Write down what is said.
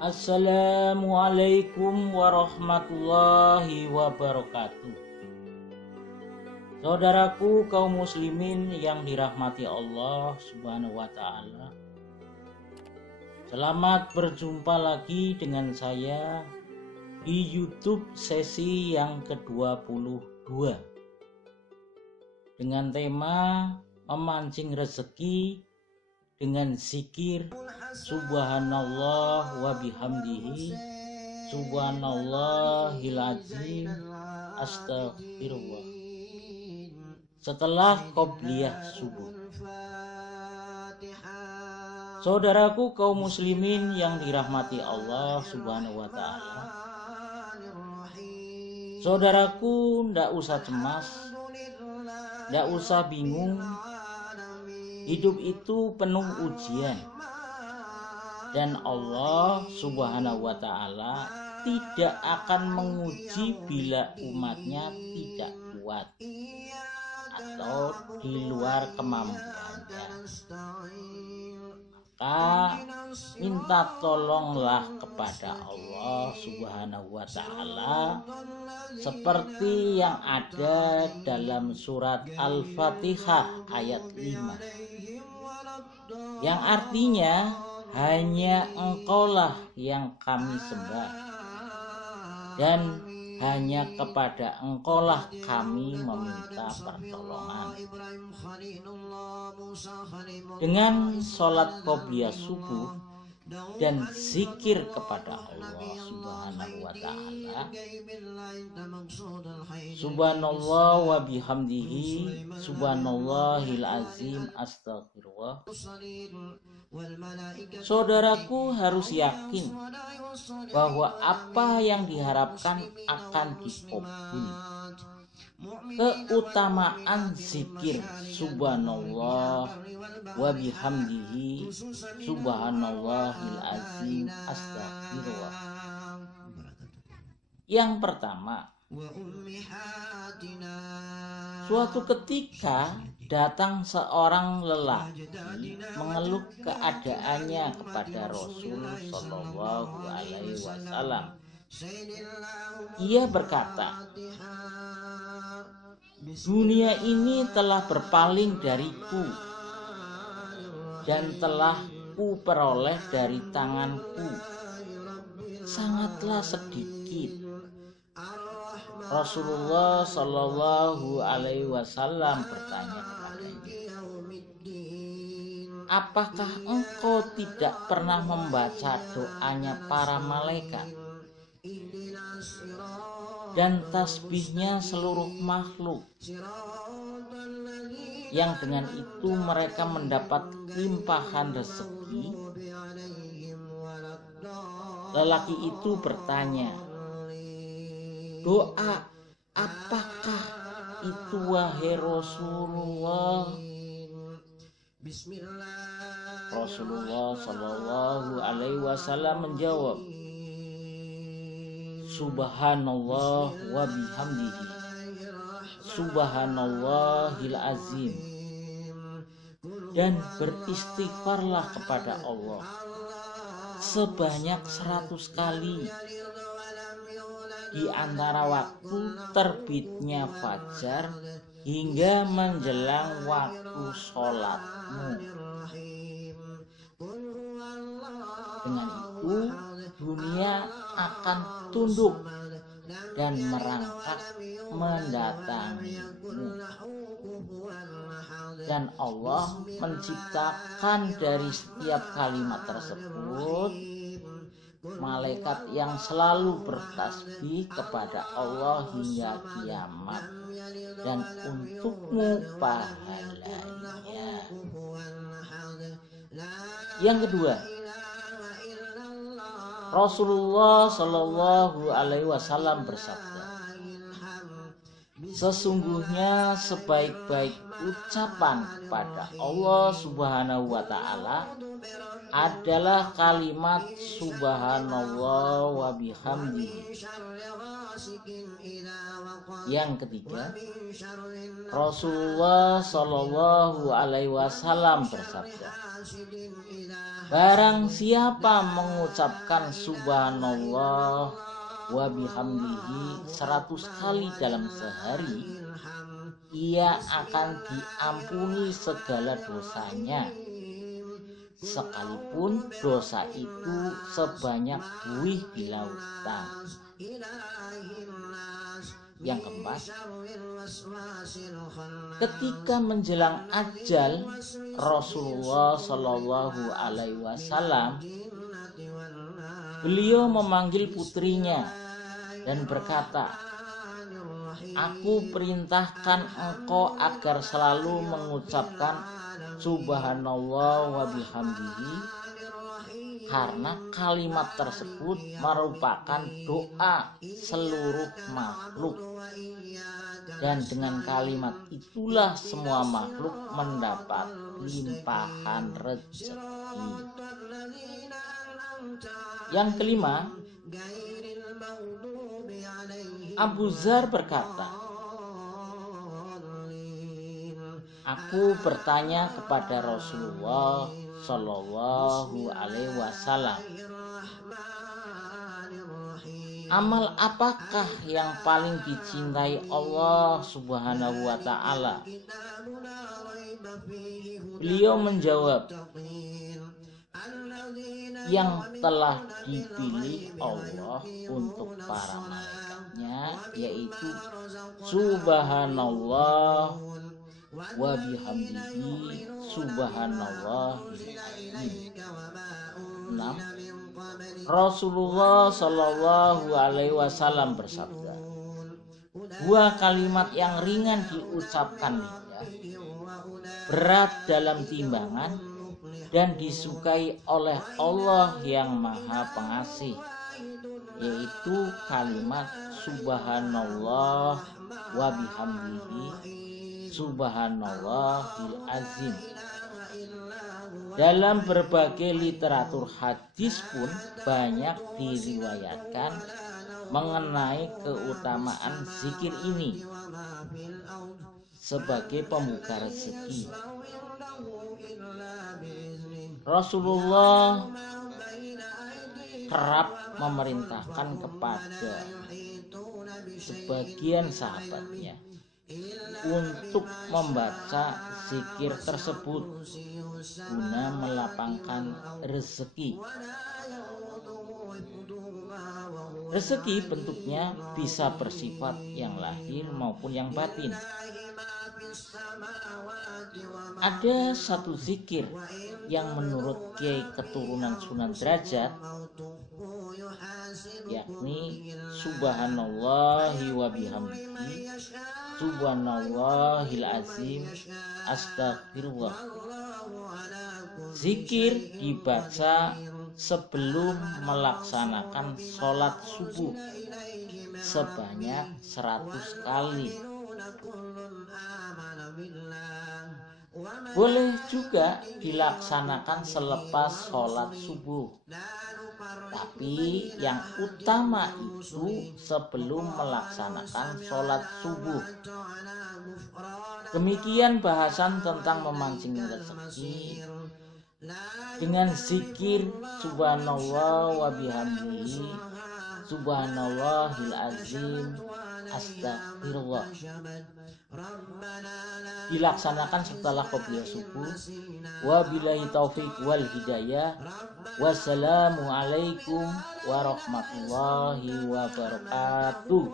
Assalamualaikum warahmatullahi wabarakatuh. Saudaraku kaum muslimin yang dirahmati Allah Subhanahu wa taala. Selamat berjumpa lagi dengan saya di YouTube sesi yang ke-22 dengan tema memancing rezeki dengan zikir subhanallah wa bihamdihi subhanallahil azim astaghfirullah setelah qobliyah subuh. Saudaraku kaum muslimin yang dirahmati Allah Subhanahu wa taala. Saudaraku, ndak usah cemas, ndak usah bingung. Hidup itu penuh ujian. Dan Allah Subhanahu wa ta'ala tidak akan menguji bila umatnya tidak kuat atau di luar kemampuannya. Maka minta tolonglah kepada Allah Subhanahu wa ta'ala seperti yang ada dalam surat Al-Fatihah ayat 5, yang artinya hanya Engkaulah yang kami sembah dan hanya kepada Engkaulah kami meminta pertolongan. Dengan sholat qobliyah subuh dan zikir kepada Allah Subhanahu wa ta'ala, subhanallah wa bihamdihi subhanallahil azim astaghfirullah, saudaraku harus yakin bahwa apa yang diharapkan akan dikabul. Keutamaan zikir subhanallah wa bihamdihi subhanallahil azim astaghfirullah. Yang pertama, suatu ketika datang seorang lelaki mengeluh keadaannya kepada Rasul Shallallahu Alaihi Wasallam. Ia berkata, dunia ini telah berpaling dariku dan telah ku peroleh dari tanganku sangatlah sedikit. Rasulullah Shallallahu Alaihi Wasallam bertanya kepadanya, apakah engkau tidak pernah membaca doanya para malaikat dan tasbihnya seluruh makhluk, yang dengan itu mereka mendapat limpahan rezeki? Lelaki itu bertanya, doa apakah itu wahai Rasulullah? Rasulullah Shallallahu Alaihi Wasallam menjawab, subhanallah wa bihamdihi subhanallahil azim, dan beristighfarlah kepada Allah sebanyak 100 kali di antara waktu terbitnya fajar hingga menjelang waktu sholatmu. Dengan itu dunia akan tunduk dan merangkak mendatangimu, dan Allah menciptakan dari setiap kalimat tersebut malaikat yang selalu bertasbih kepada Allah hingga kiamat, dan untukmu pahalanya. Yang kedua, Rasulullah Shallallahu Alaihi Wasallam bersabda, sesungguhnya sebaik-baik ucapan kepada Allah Subhanahu wa taala adalah kalimat subhanallah wa bihamdihi. Yang ketiga, Rasulullah Shallallahu alaihi wasallam bersabda, barang siapa mengucapkan subhanallah wa bihamdihi 100 kali dalam sehari, ia akan diampuni segala dosanya, sekalipun dosa itu sebanyak buih di lautan. Yang keempat, ketika menjelang ajal, Rasulullah Shallallahu alaihi wasallam beliau memanggil putrinya dan berkata, aku perintahkan engkau agar selalu mengucapkan subhanallah wa bihamdihi, karena kalimat tersebut merupakan doa seluruh makhluk, dan dengan kalimat itulah semua makhluk mendapat limpahan rezeki. Yang kelima, Abu Dzar berkata, aku bertanya kepada Rasulullah Shallallahu alaihi wasallam, amal apakah yang paling dicintai Allah Subhanahu wa taala? Beliau menjawab, yang telah dipilih Allah untuk para malaikatnya, yaitu subhanallah wa bihamdihi subhanallahil azim. 6. Rasulullah Shallallahu alaihi wasallam bersabda, dua kalimat yang ringan diucapkan lidah, berat dalam timbangan, dan disukai oleh Allah yang Maha Pengasih, yaitu kalimat subhanallah wa bihamdihi subhanallahil azim. Dalam berbagai literatur hadis pun banyak diriwayatkan mengenai keutamaan zikir ini sebagai pembuka rezeki. Rasulullah kerap memerintahkan kepada sebagian sahabatnya untuk membaca zikir tersebut guna melapangkan rezeki. Rezeki bentuknya bisa bersifat yang lahir maupun yang batin. Ada satu zikir yang menurut Kiai keturunan Sunan Derajat, yakni subhanallahi wa bihamdihi subhanallahil azim astagfirullah. Zikir dibaca sebelum melaksanakan sholat subuh sebanyak 100 kali. Boleh juga dilaksanakan selepas sholat subuh, tapi yang utama itu sebelum melaksanakan sholat subuh. Demikian bahasan tentang memancing rezeki dengan zikir subhanallah wa bihamdihi subhanallahil azim astagfirullah, dilaksanakan setelah qobliyah subuh. Wabillahi taufik wal hidayah. Wassalamualaikum warahmatullahi wabarakatuh.